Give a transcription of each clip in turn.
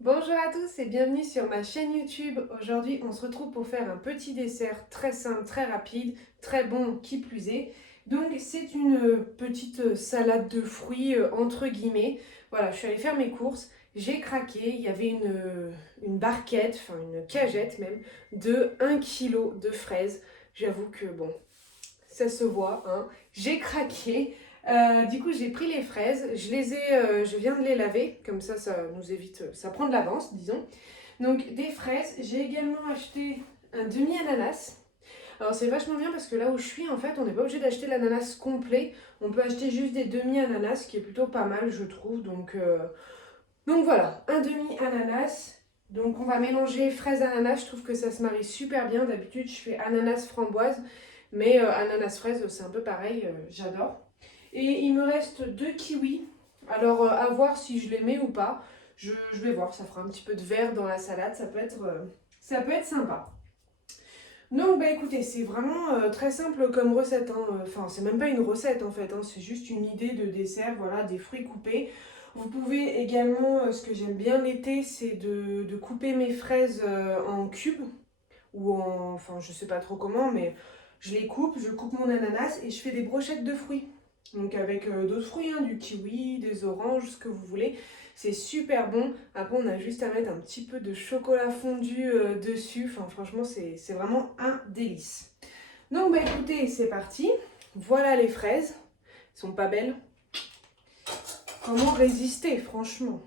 Bonjour à tous et bienvenue sur ma chaîne YouTube. Aujourd'hui, on se retrouve pour faire un petit dessert très simple, très rapide, très bon qui plus est. Donc, c'est une petite salade de fruits entre guillemets. Voilà, je suis allée faire mes courses, j'ai craqué. Il y avait une barquette, enfin une cagette même, de 1 kg de fraises. J'avoue que bon, ça se voit, hein. J'ai craqué. Du coup, j'ai pris les fraises, je viens de les laver, comme ça nous évite, ça prend de l'avance, disons. Donc des fraises, j'ai également acheté un demi-ananas. Alors c'est vachement bien parce que là où je suis, en fait, on n'est pas obligé d'acheter l'ananas complet. On peut acheter juste des demi-ananas, ce qui est plutôt pas mal, je trouve. Donc voilà, un demi-ananas. Donc on va mélanger fraise ananas, je trouve que ça se marie super bien. D'habitude, je fais ananas framboise, mais ananas fraise, c'est un peu pareil, j'adore. Et il me reste 2 kiwis. Alors à voir si je les mets ou pas. Je vais voir, ça fera un petit peu de vert dans la salade, ça peut être sympa. Donc bah écoutez, c'est vraiment très simple comme recette, hein. Enfin, c'est même pas une recette en fait, hein. C'est juste une idée de dessert, voilà, des fruits coupés. Vous pouvez également, ce que j'aime bien l'été, c'est de couper mes fraises en cubes ou en, enfin je sais pas trop comment, mais je coupe mon ananas et je fais des brochettes de fruits. Donc avec d'autres fruits, hein, du kiwi, des oranges, ce que vous voulez. C'est super bon. Après, on a juste à mettre un petit peu de chocolat fondu dessus. Enfin, franchement, c'est vraiment un délice. Donc, bah écoutez, c'est parti. Voilà les fraises. Elles sont pas belles. Comment résister, franchement?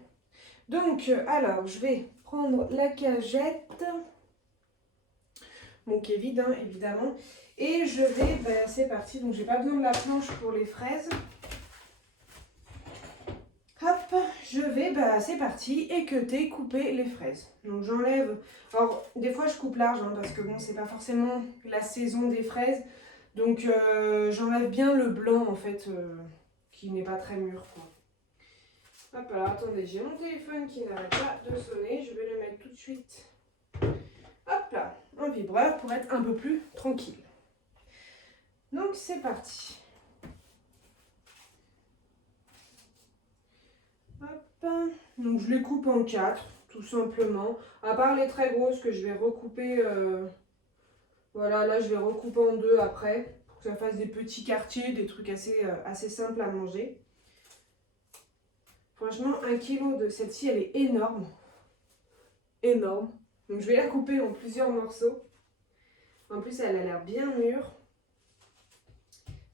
Donc, alors, je vais prendre la cagette. Bon, qui est vide, hein, évidemment. Et je vais, bah, c'est parti. Donc, j'ai pas besoin de la planche pour les fraises. Hop, je vais, bah c'est parti, équeuter, couper les fraises. Donc j'enlève, alors des fois je coupe large hein, parce que bon c'est pas forcément la saison des fraises. Donc j'enlève bien le blanc en fait qui n'est pas très mûr quoi. Hop alors attendez, j'ai mon téléphone qui n'arrête pas de sonner, je vais le mettre tout de suite. Hop là, en vibreur pour être un peu plus tranquille. Donc c'est parti. Hop. Donc je les coupe en 4, tout simplement. À part les très grosses que je vais recouper. Voilà, là je vais recouper en deux après. Pour que ça fasse des petits quartiers, des trucs assez simples à manger. Franchement, 1 kg de celle-ci, elle est énorme. Énorme. Donc je vais la couper en plusieurs morceaux. En plus, elle a l'air bien mûre.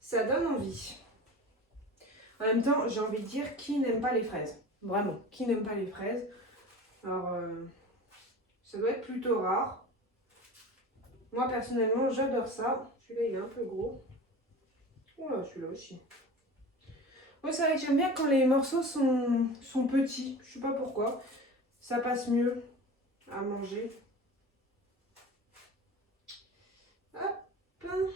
Ça donne envie. En même temps, j'ai envie de dire qui n'aime pas les fraises. Vraiment, qui n'aime pas les fraises. Alors, ça doit être plutôt rare. Moi, personnellement, j'adore ça. Celui-là, il est un peu gros. Oula, celui-là aussi. Moi, c'est vrai que j'aime bien quand les morceaux sont petits. Je sais pas pourquoi. Ça passe mieux à manger. Hop.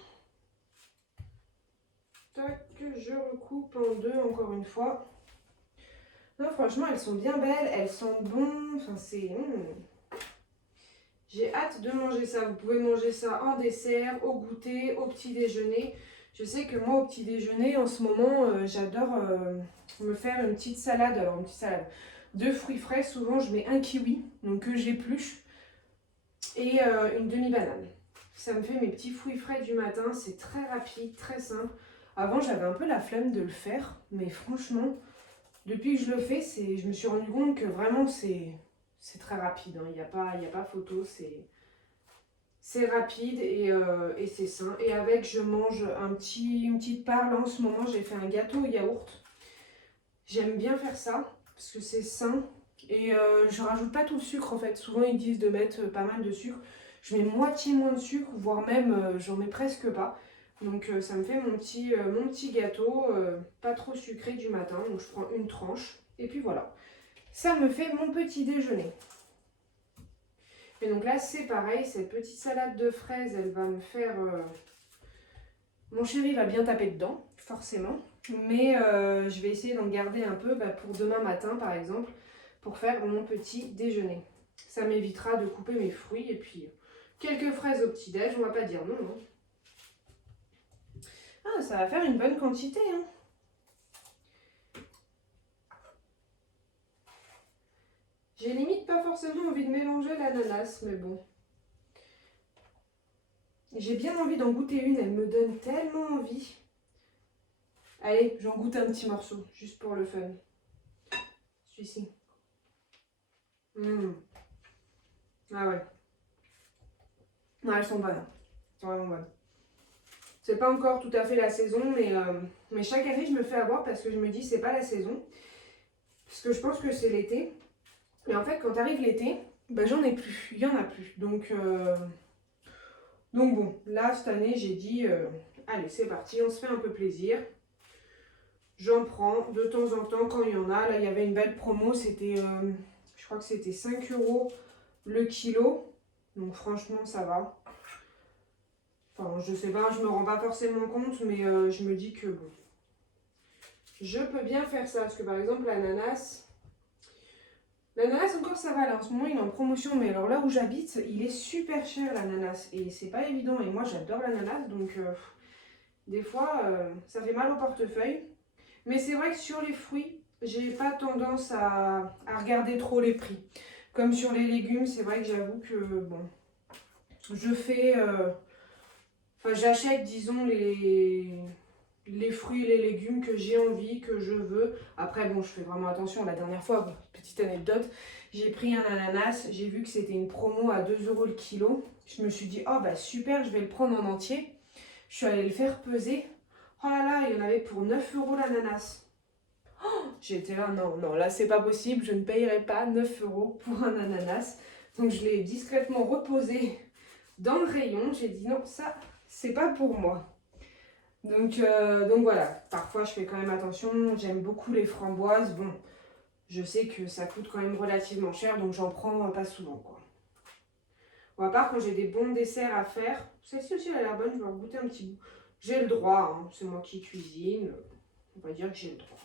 Tac, je recoupe en deux encore une fois. Non, franchement, elles sont bien belles. Elles sentent bon. Enfin, c'est... J'ai hâte de manger ça. Vous pouvez manger ça en dessert, au goûter, au petit déjeuner. Je sais que moi, au petit déjeuner, en ce moment, j'adore me faire une petite salade. Alors, une petite salade de fruits frais. Souvent, je mets un kiwi, donc que j'épluche, et une demi-banane. Ça me fait mes petits fruits frais du matin. C'est très rapide, très simple. Avant, j'avais un peu la flemme de le faire, mais franchement, depuis que je le fais, je me suis rendu compte que vraiment, c'est très rapide. Hein. Il n'y a pas photo, c'est rapide et c'est sain. Et avec, je mange une petite part. Là, en ce moment, j'ai fait un gâteau au yaourt. J'aime bien faire ça parce que c'est sain. Et je rajoute pas tout le sucre en fait. Souvent, ils disent de mettre pas mal de sucre. Je mets moitié moins de sucre, voire même, j'en mets presque pas. Donc, ça me fait mon petit gâteau, pas trop sucré du matin. Donc, je prends une tranche. Et puis voilà. Ça me fait mon petit déjeuner. Et donc là, c'est pareil, cette petite salade de fraises, elle va me faire... Mon chéri va bien taper dedans, forcément. Mais je vais essayer d'en garder un peu pour demain matin, par exemple, pour faire mon petit déjeuner. Ça m'évitera de couper mes fruits et puis quelques fraises au petit-déj, on va pas dire non. Hein. Ah, ça va faire une bonne quantité. Hein. J'ai limite pas forcément envie de mélanger l'ananas, mais bon. J'ai bien envie d'en goûter une, elle me donne tellement envie. Allez, j'en goûte un petit morceau, juste pour le fun. Celui-ci. Ah ouais. Ouais, elles sont bonnes. Elles sont vraiment bonnes. C'est pas encore tout à fait la saison, mais chaque année je me fais avoir parce que je me dis c'est pas la saison. Parce que je pense que c'est l'été. Et en fait, quand arrive l'été, bah, j'en ai plus. Il y en a plus. Donc bon, là cette année j'ai dit allez, c'est parti, on se fait un peu plaisir. J'en prends de temps en temps quand il y en a. Là, il y avait une belle promo, c'était, je crois que c'était 5 € le kilo. Donc franchement, ça va. Enfin, je sais pas, je me rends pas forcément compte, mais je me dis que bon, je peux bien faire ça. Parce que par exemple, l'ananas encore ça va, là en ce moment il est en promotion, mais alors là où j'habite, il est super cher l'ananas. Et c'est pas évident, et moi j'adore l'ananas, donc des fois ça fait mal au portefeuille. Mais c'est vrai que sur les fruits, j'ai pas tendance à regarder trop les prix. Comme sur les légumes, c'est vrai que j'avoue que bon, je fais... Enfin, j'achète, disons, les fruits et les légumes que j'ai envie, que je veux. Après, bon, je fais vraiment attention. La dernière fois, bon, petite anecdote, j'ai pris un ananas, j'ai vu que c'était une promo à 2 € le kilo. Je me suis dit, oh bah super, je vais le prendre en entier. Je suis allée le faire peser. Oh là là, il y en avait pour 9 € l'ananas. J'étais là, non, non, là c'est pas possible, je ne payerai pas 9 € pour un ananas. Donc je l'ai discrètement reposé dans le rayon. J'ai dit non, ça, c'est pas pour moi. Donc voilà, parfois je fais quand même attention. J'aime beaucoup les framboises. Bon, je sais que ça coûte quand même relativement cher, donc j'en prends pas souvent, quoi. Bon, à part quand j'ai des bons desserts à faire. Celle-ci aussi, elle a l'air bonne, je vais en goûter un petit bout. J'ai le droit, hein, c'est moi qui cuisine. On va dire que j'ai le droit.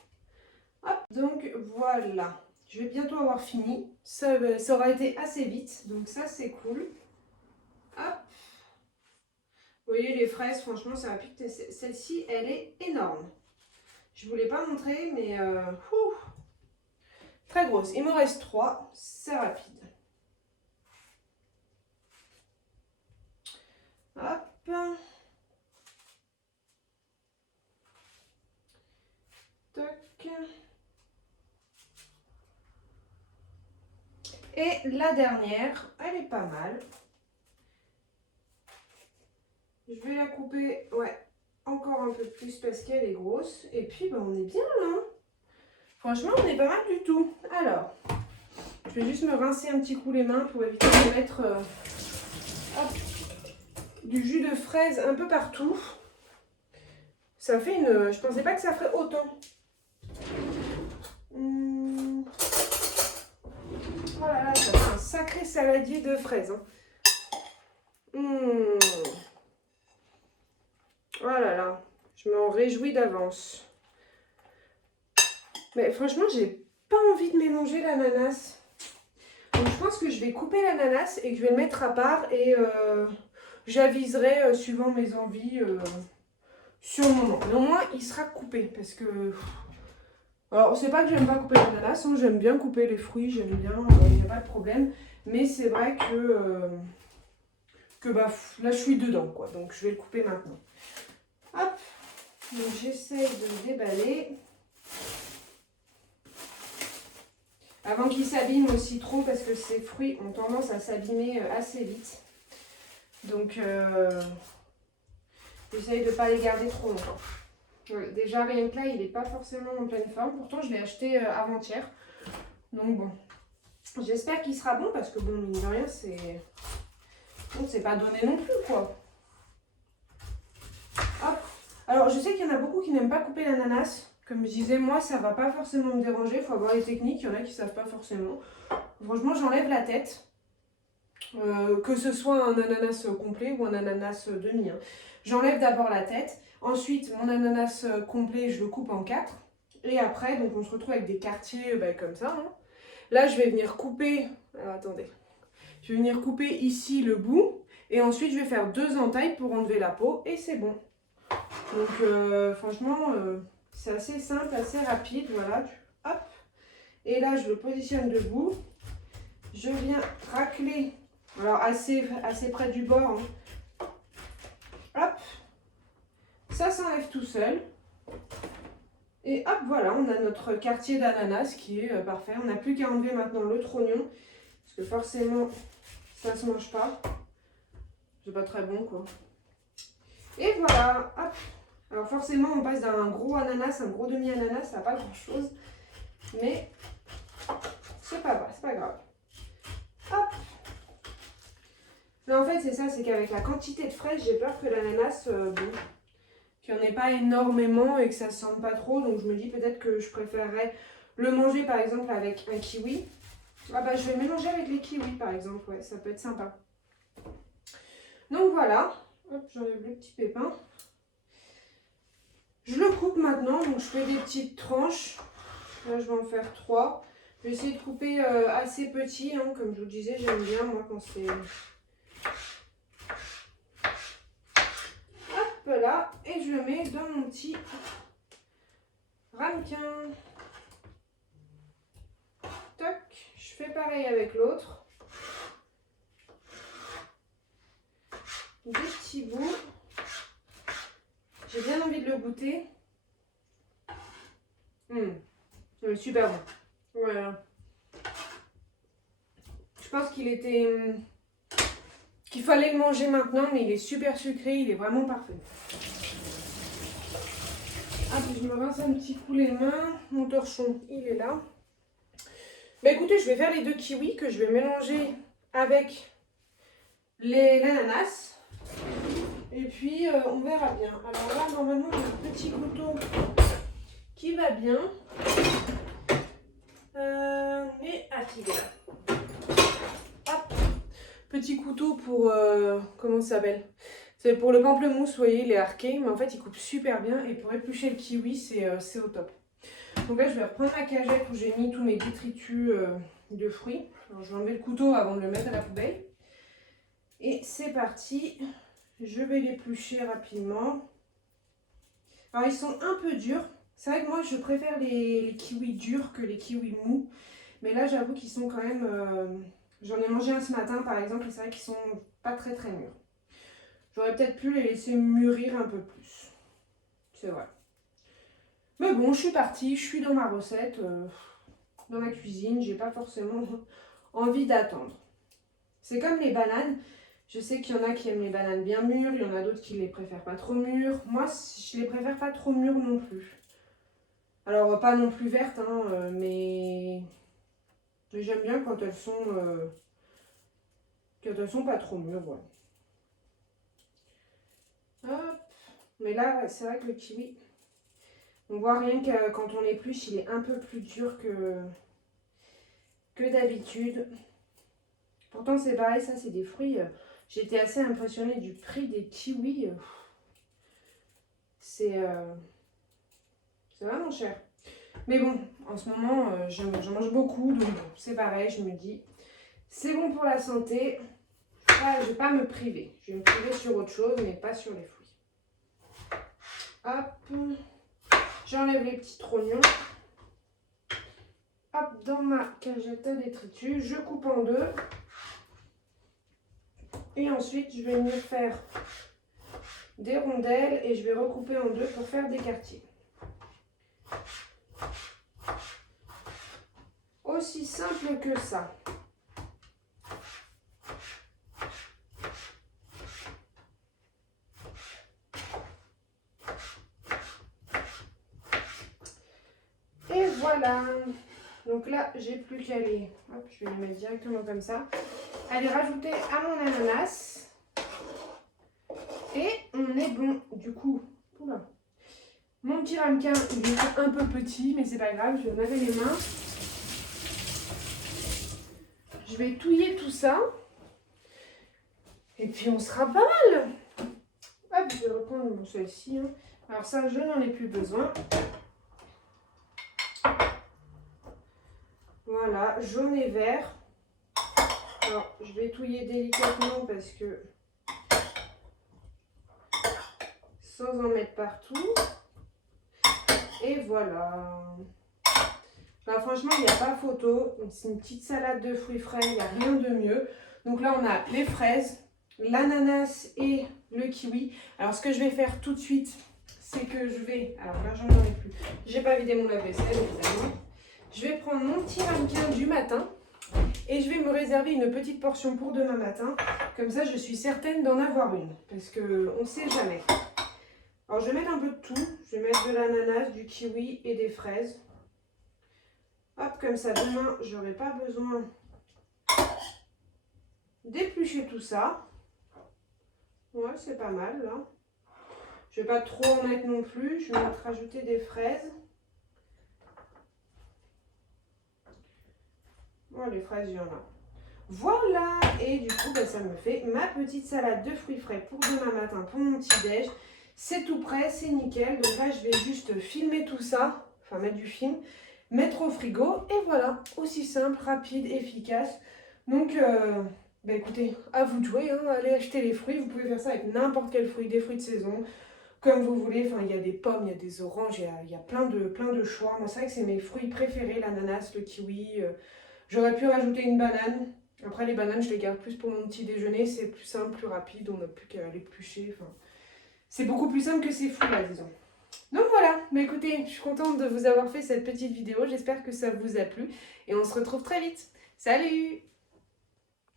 Hop, donc voilà, je vais bientôt avoir fini. Ça aura été assez vite, donc ça c'est cool. Hop. Vous voyez les fraises, franchement ça va piquer. Celle-ci, elle est énorme. Je ne vous l'ai pas montré, mais très grosse. Il m'en reste 3, c'est rapide. Hop. Toc. Et la dernière, elle est pas mal. Je vais la couper, ouais, encore un peu plus parce qu'elle est grosse. Et puis, bah, on est bien là. Franchement, on est pas mal du tout. Alors, je vais juste me rincer un petit coup les mains pour éviter de mettre du jus de fraise un peu partout. Ça fait une... Je pensais pas que ça ferait autant. Oh là là, ça fait un sacré saladier de fraises. Hein. Oh là là, je m'en réjouis d'avance. Mais franchement, j'ai pas envie de mélanger l'ananas. Donc je pense que je vais couper l'ananas et que je vais le mettre à part et j'aviserai suivant mes envies sur le moment. Mais au moins, il sera coupé parce que... Alors, c'est pas que j'aime pas couper l'ananas, hein, j'aime bien couper les fruits, j'aime bien, il n'y a pas de problème. Mais c'est vrai que bah, là, je suis dedans, quoi. Donc, je vais le couper maintenant. Hop, donc j'essaie de déballer. Avant qu'il s'abîme aussi trop, parce que ces fruits ont tendance à s'abîmer assez vite. Donc, j'essaye de ne pas les garder trop longtemps. Ouais, déjà, rien que là, il n'est pas forcément en pleine forme. Pourtant, je l'ai acheté avant-hier. Donc bon, j'espère qu'il sera bon, parce que bon, mine de rien, c'est... Bon, c'est pas donné non plus, quoi. Hop. Alors, je sais qu'il y en a beaucoup qui n'aiment pas couper l'ananas. Comme je disais, moi, ça va pas forcément me déranger. Il faut avoir les techniques. Il y en a qui ne savent pas forcément. Franchement, j'enlève la tête. Que ce soit un ananas complet ou un ananas demi. Hein. J'enlève d'abord la tête. Ensuite, mon ananas complet, je le coupe en 4. Et après, donc on se retrouve avec des quartiers comme ça. Hein. Là, je vais venir couper... Alors, attendez. Je vais venir couper ici le bout. Et ensuite, je vais faire 2 entailles pour enlever la peau. Et c'est bon. Donc, franchement, c'est assez simple, assez rapide. Voilà. Hop. Et là, je le positionne debout. je viens racler, alors assez près du bord, hein. Hop, ça s'enlève tout seul. Et hop, voilà, on a notre quartier d'ananas qui est parfait. On n'a plus qu'à enlever maintenant le trognon, parce que forcément, ça ne se mange pas. C'est pas très bon, quoi. Et voilà, hop. Alors forcément, on passe d'un gros ananas, un gros demi-ananas, ça n'a pas grand-chose. Mais c'est pas grave. Hop. Mais en fait, c'est ça, c'est qu'avec la quantité de fraises, j'ai peur que l'ananas, bon, qu'il n'y en ait pas énormément et que ça ne sente pas trop. Donc je me dis peut-être que je préférerais le manger par exemple avec un kiwi. Ah bah je vais mélanger avec les kiwis par exemple, ouais, ça peut être sympa. Donc voilà, hop, j'enlève le petit pépin. Je le coupe maintenant, donc je fais des petites tranches. Là je vais en faire 3. Je vais essayer de couper assez petit, hein, comme je vous disais, j'aime bien moi quand c'est... Hop là, et je le mets dans mon petit ramequin. Toc, je fais pareil avec l'autre. Des petits bouts. J'ai bien envie de le goûter. Super bon. Voilà. Je pense qu'il fallait le manger maintenant, mais il est super sucré, il est vraiment parfait. Ah, puis je me rince un petit coup les mains. Mon torchon, il est là. Bah écoutez, je vais faire les 2 kiwis que je vais mélanger avec l'ananas. Et puis, on verra bien. Alors là, normalement, j'ai un petit couteau qui va bien. Mais, qui est là. Hop. Petit couteau pour, comment ça s'appelle? C'est pour le pamplemousse, vous voyez, il est arqué. Mais en fait, il coupe super bien. Et pour éplucher le kiwi, c'est au top. Donc là, je vais reprendre ma cagette où j'ai mis tous mes détritus de fruits. Alors, je vais enlever le couteau avant de le mettre à la poubelle. Et c'est parti. Je vais l'éplucher rapidement. Alors, ils sont un peu durs. C'est vrai que moi, je préfère les kiwis durs que les kiwis mous. Mais là, j'avoue qu'ils sont quand même... J'en ai mangé un ce matin, par exemple, et c'est vrai qu'ils sont pas très très mûrs. J'aurais peut-être pu les laisser mûrir un peu plus. C'est vrai. Mais bon, je suis partie, je suis dans ma recette, dans ma cuisine. J'ai pas forcément envie d'attendre. C'est comme les bananes. Je sais qu'il y en a qui aiment les bananes bien mûres, il y en a d'autres qui les préfèrent pas trop mûres. Moi, je les préfère pas trop mûres non plus. Alors, pas non plus vertes, hein, mais j'aime bien quand elles sont pas trop mûres, voilà. Hop. Mais là, c'est vrai que le kiwi, on voit rien que quand on l'épluche, il est un peu plus dur que d'habitude. Pourtant, c'est pareil, ça, c'est des fruits. J'étais assez impressionnée du prix des kiwis. C'est vraiment cher. Mais bon, en ce moment, j'en mange beaucoup, donc c'est pareil, je me dis, c'est bon pour la santé. Je vais pas me priver. Je vais me priver sur autre chose, mais pas sur les fruits. Hop, j'enlève les petits trognons. Hop, dans ma cagette à détritus, je coupe en 2. Et ensuite, je vais venir faire des rondelles et je vais recouper en 2 pour faire des quartiers. Aussi simple que ça. Et voilà. Donc là, j'ai plus qu'à les... Hop, je vais les mettre directement comme ça. À les rajouter à mon ananas. Et on est bon. Du coup, oula. Mon petit ramequin, il est un peu petit, mais c'est pas grave, je vais me laver les mains. Je vais touiller tout ça. Et puis on sera pas mal. Hop, je vais reprendre celle-ci. Hein. Alors ça, je n'en ai plus besoin. Voilà, jaune et vert. Alors, je vais touiller délicatement parce que... sans en mettre partout. Et voilà. Enfin, franchement, il n'y a pas photo. C'est une petite salade de fruits frais, il n'y a rien de mieux. Donc là, on a les fraises, l'ananas et le kiwi. Alors, ce que je vais faire tout de suite, c'est que je vais... Alors là, j'en aurai plus. J'ai pas vidé mon lave-vaisselle, évidemment. Je vais prendre mon petit ramequin du matin et je vais me réserver une petite portion pour demain matin. Comme ça, je suis certaine d'en avoir une. Parce qu'on ne sait jamais. Alors, je vais mettre un peu de tout. Je vais mettre de l'ananas, du kiwi et des fraises. Hop, comme ça, demain, j'aurai pas besoin d'éplucher tout ça. Ouais, c'est pas mal, là. Je vais pas trop en mettre non plus. Je vais rajouter des fraises. Oh, les fraises, il y en a. Voilà, et du coup, ça me fait ma petite salade de fruits frais pour demain matin, pour mon petit-déj. C'est tout prêt, c'est nickel. Donc là, je vais juste filmer tout ça, enfin mettre du film, mettre au frigo, et voilà, aussi simple, rapide, efficace. Donc, écoutez, à vous de jouer, hein. Allez acheter les fruits. Vous pouvez faire ça avec n'importe quel fruit, des fruits de saison, comme vous voulez. Enfin, il y a des pommes, il y a des oranges, il y a plein de choix. Moi, c'est vrai que c'est mes fruits préférés, l'ananas, le kiwi. J'aurais pu rajouter une banane. Après, les bananes, je les garde plus pour mon petit déjeuner. C'est plus simple, plus rapide. On n'a plus qu'à l'éplucher. Enfin, c'est beaucoup plus simple que ces fruits-là, disons. Donc voilà. Mais écoutez, je suis contente de vous avoir fait cette petite vidéo. J'espère que ça vous a plu. Et on se retrouve très vite. Salut!